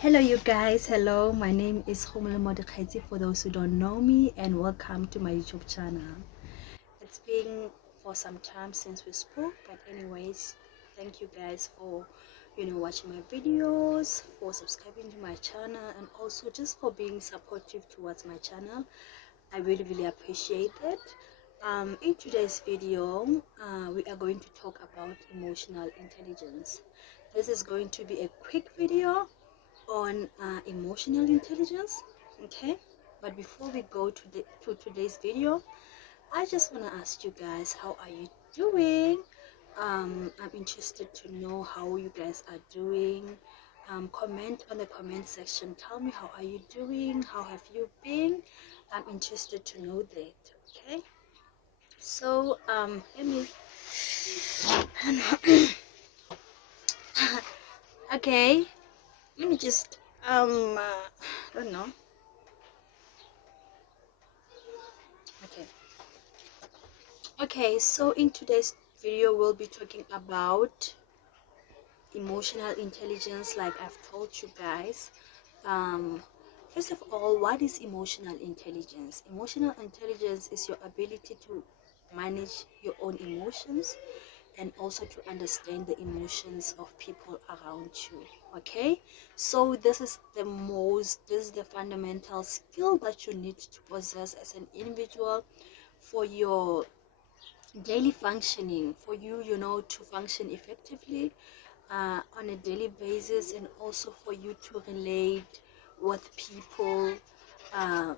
Hello you guys, hello, my name is Khumule for those who don't know me, and welcome to my YouTube channel. It's been for some time since we spoke, but anyways, thank you guys for watching my videos, for subscribing to my channel, and also just for being supportive towards my channel. I really appreciate it. In today's video, we are going to talk about emotional intelligence. This is going to be a quick video on emotional intelligence. Okay, but before we go to today's video, I just want to ask you guys, how are you doing? I'm interested to know how you guys are doing. Comment on the comment section, tell me how are you doing, how have you been. I'm interested to know that. Okay, so let me okay, let me just I don't know. Okay. Okay, so in today's video, we'll be talking about emotional intelligence, like I've told you guys. Um, First of all, what is emotional intelligence? Emotional intelligence is your ability to manage your own emotions and also to understand the emotions of people around you. Okay, so this is the fundamental skill that you need to possess as an individual for your daily functioning, for you to function effectively on a daily basis, and also for you to relate with people uh,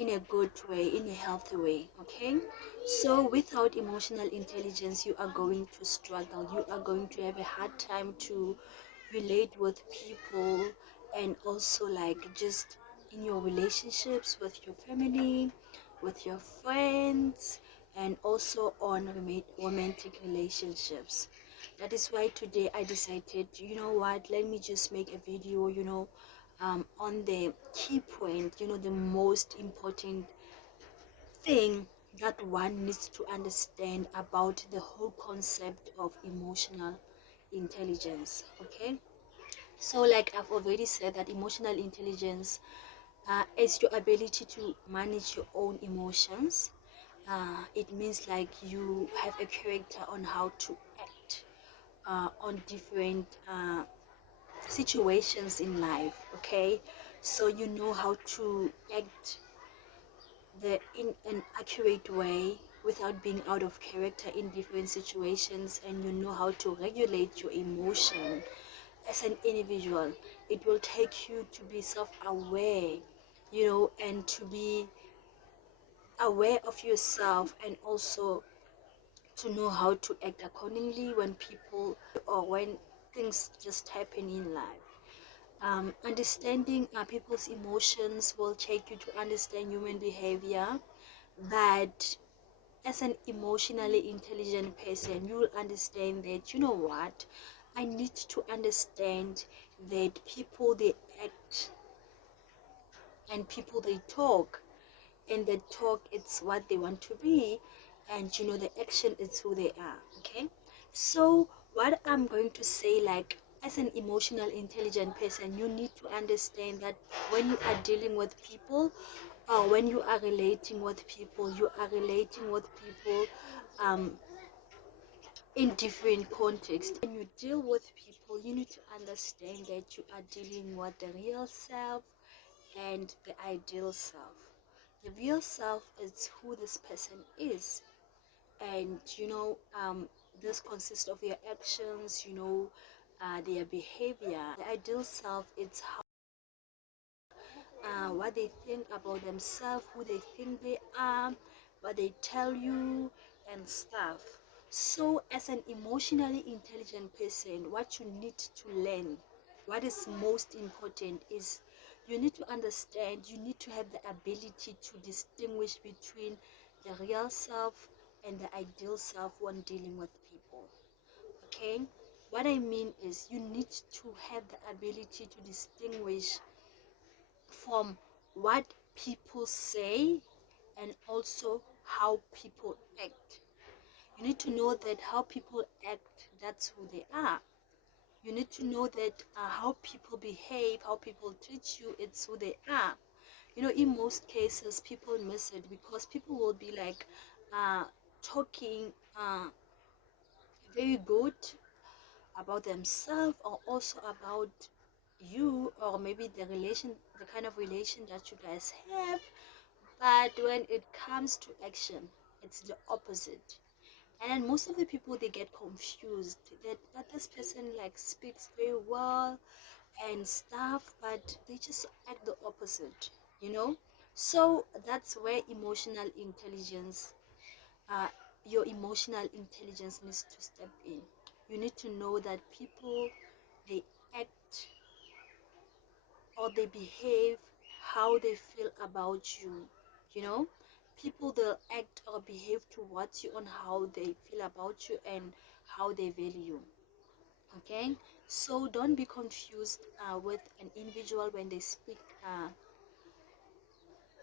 in a good way, in a healthy way. Okay, so without emotional intelligence, you are going to struggle, you are going to have a hard time to relate with people, and also like just in your relationships with your family, with your friends, and also on romantic relationships. That is why today I decided, you know what, let me just make a video, on the key point, the most important thing that one needs to understand about the whole concept of emotional intelligence. Okay, so like I've already said, that emotional intelligence is your ability to manage your own emotions. It means like you have a character on how to act on different situations in life. Okay, so you know how to act in an accurate way without being out of character in different situations, and you know how to regulate your emotion as an individual. It will take you to be self-aware, and to be aware of yourself, and also to know how to act accordingly when people or when things just happen in life. Understanding people's emotions will take you to understand human behavior, but as an emotionally intelligent person, you will understand that, you know what, I need to understand that people, they act, and people, they talk, and the talk, it's what they want to be, and the action is who they are. Okay, so what I'm going to say, like, as an emotional intelligent person, you need to understand that when you are dealing with people, or when you are relating with people, you are relating with people in different contexts. When you deal with people, you need to understand that you are dealing with the real self and the ideal self. The real self is who this person is, and this consists of their actions, their behavior. The ideal self, it's how what they think about themselves, who they think they are, what they tell you, and stuff. So, as an emotionally intelligent person, what you need to learn, what is most important, is you need to understand, you need to have the ability to distinguish between the real self and the ideal self when dealing with people. Okay? What I mean is, you need to have the ability to distinguish from what people say and also how people act. You need to know that how people act, that's who they are. You need to know that how people behave, how people treat you, it's who they are. In most cases, people miss it because people will be like talking very good about themselves or also about you, or maybe the kind of relation that you guys have. But when it comes to action, it's the opposite. And then most of the people, they get confused that this person like speaks very well and stuff, but they just act the opposite, you know. So that's where uh, your emotional intelligence needs to step in. You need to know that people, they act or they behave how they feel about you. You know, people, they'll act or behave towards you on how they feel about you and how they value. Okay, so don't be confused with an individual when they speak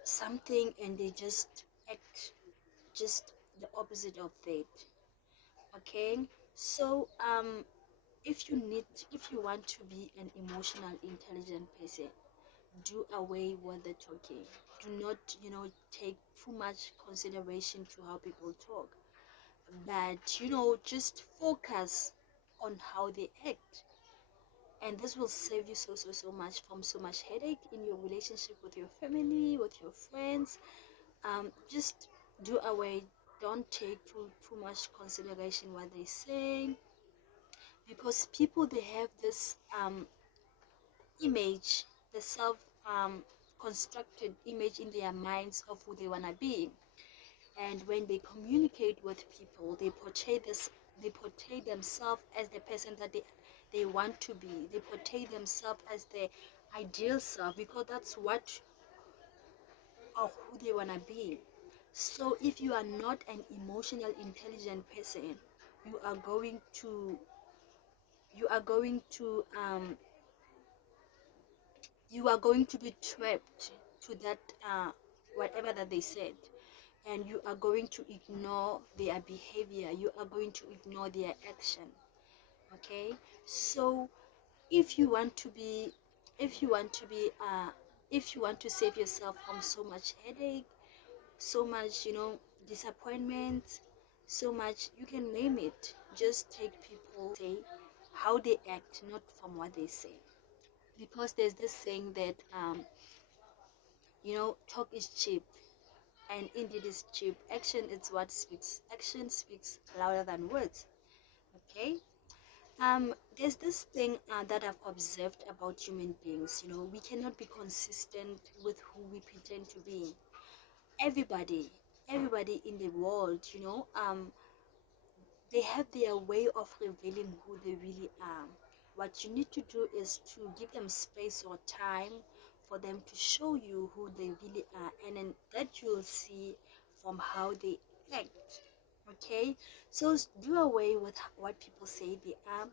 something and they just act just the opposite of that. Okay, so if you want to be an emotional intelligent person, do away with the talking. Do not, take too much consideration to how people talk, but just focus on how they act. And this will save you so much from so much headache in your relationship with your family, with your friends. Just do away. Don't take too much consideration what they say, because people, they have this image, the self constructed image in their minds of who they wanna be. And when they communicate with people, they portray themselves as the person that they want to be. They portray themselves as the ideal self, because that's what or who they want to be. So if you are not an emotional intelligent person, you are going to you are going to um you are going to be trapped to that whatever that they said, and you are going to ignore their behavior, you are going to ignore their action. Okay, so if you want to be if you want to be if you want to save yourself from so much headache, so much disappointment, so much, you can name it, just take people say how they act, not from what they say. Because there's this saying that talk is cheap, and indeed is cheap. Action is what speaks. Action speaks louder than words. Okay. There's this thing that I've observed about human beings. We cannot be consistent with who we pretend to be. Everybody, everybody in the world, they have their way of revealing who they really are. What you need to do is to give them space or time for them to show you who they really are, and then that you'll see from how they act. Okay, so do away with what people say they are.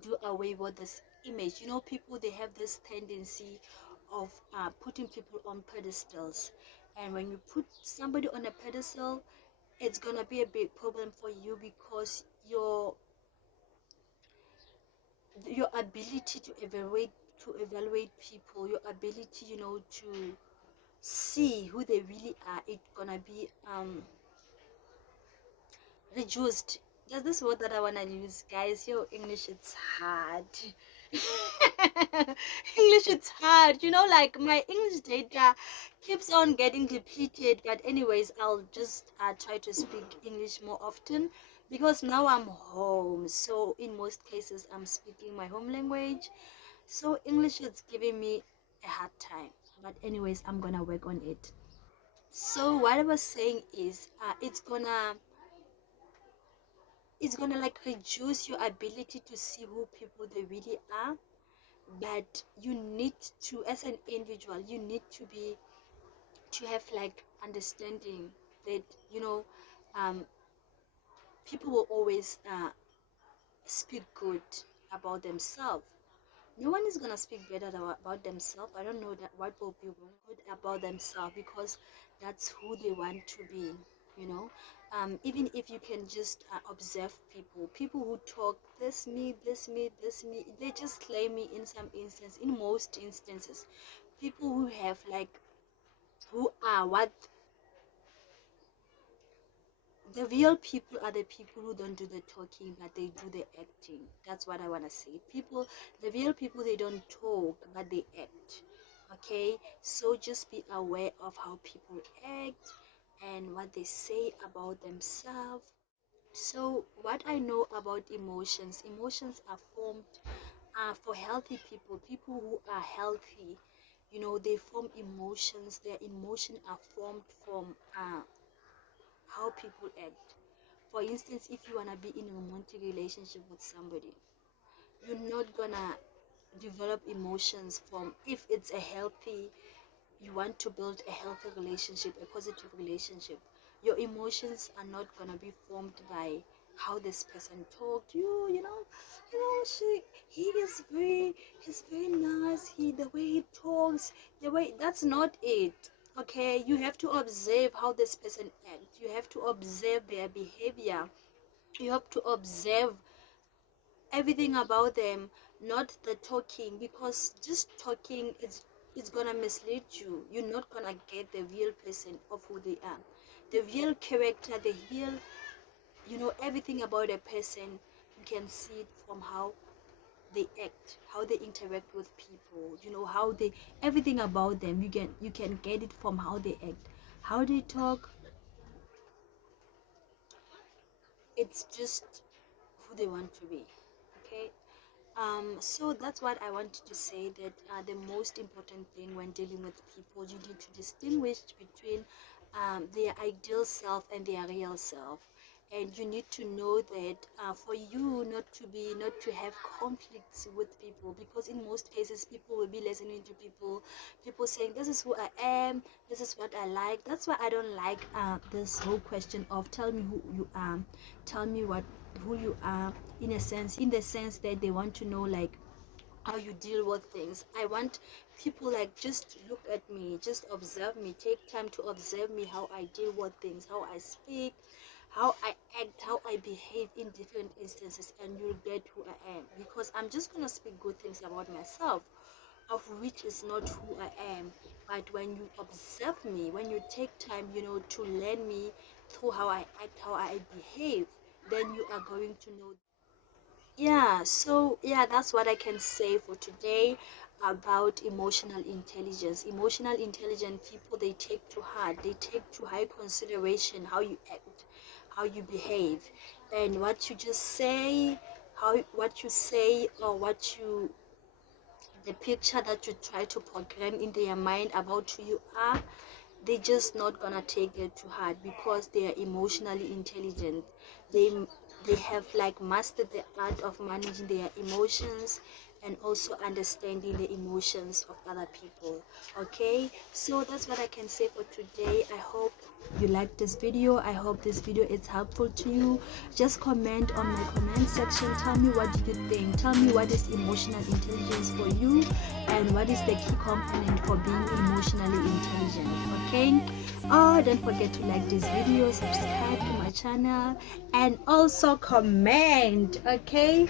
Do away with this image. People, they have this tendency of putting people on pedestals, and when you put somebody on a pedestal, it's gonna be a big problem for you, because your ability to evaluate people, your ability to see who they really are, it's gonna be reduced. There's this word that I wanna use, guys. Yo, English, it's hard. English, it's hard. Like my English data keeps on getting depleted. But anyways, I'll just try to speak English more often, because now I'm home. So in most cases, I'm speaking my home language. So English is giving me a hard time. But anyways, I'm gonna work on it. So what I was saying is, it's gonna like reduce your ability to see who people they really are. But you need to, as an individual, you need to have like understanding that um people will always speak good about themselves. No one is gonna speak better about themselves. I don't know that what will be good about themselves, because that's who they want to be. you know. Even if you can just observe people who talk this me, they just claim me in some instance, in most instances. People who have like, who are what, the real people are the people who don't do the talking but they do the acting. That's what I want to say. People, the real people, they don't talk but they act. Okay, so just be aware of how people act and what they say about themselves. So what I know about emotions, emotions are formed for healthy people, people who are healthy. You know, they form emotions. Their emotions are formed from how people act. For instance, if you wanna be in a romantic relationship with somebody, you're not gonna develop emotions from, if it's a healthy, you want to build a healthy relationship, a positive relationship, your emotions are not gonna be formed by how this person talked. She, he is very, he's very nice. The way he talks, the way, that's not it. Okay, you have to observe how this person acts. You have to observe their behavior. You have to observe everything about them, not the talking, because just talking is, it's gonna mislead you. You're not gonna get the real person of who they are, the real character, the real, everything about a person. You can see it from how they act, how they interact with people, how they, everything about them, you can get it from how they act, how they talk. It's just who they want to be. Okay. So that's what I wanted to say, that the most important thing when dealing with people, you need to distinguish between their ideal self and their real self. And you need to know that for you not to have conflicts with people, because in most cases people will be listening to people saying, this is who I am, this is what I like. That's why I don't like this whole question of tell me who you are, tell me what who you are, in a sense, in the sense that they want to know like how you deal with things. I want people like, just look at me, just observe me, take time to observe me, how I deal with things, how I speak, how I act, how I behave in different instances, and you'll get who I am. Because I'm just gonna speak good things about myself, of which is not who I am. But when you observe me, when you take time, to learn me through how I act, how I behave, then you are going to know. Yeah, so yeah, that's what I can say for today about emotional intelligence. Emotional intelligent people, they take to heart, they take to high consideration how you act, how you behave, and what you just say, how what you say, or what you, the picture that you try to program in their mind about who you are. They just not gonna take it to heart, because they are emotionally intelligent. They have like mastered the art of managing their emotions, and also understanding the emotions of other people. Okay, so that's what I can say for today. I hope you like this video. I hope this video is helpful to you. Just comment on my comment section, tell me what do you think, tell me what is emotional intelligence for you, and what is the key component for being emotionally intelligent. Okay, oh, don't forget to like this video, subscribe to my channel, and also comment. Okay.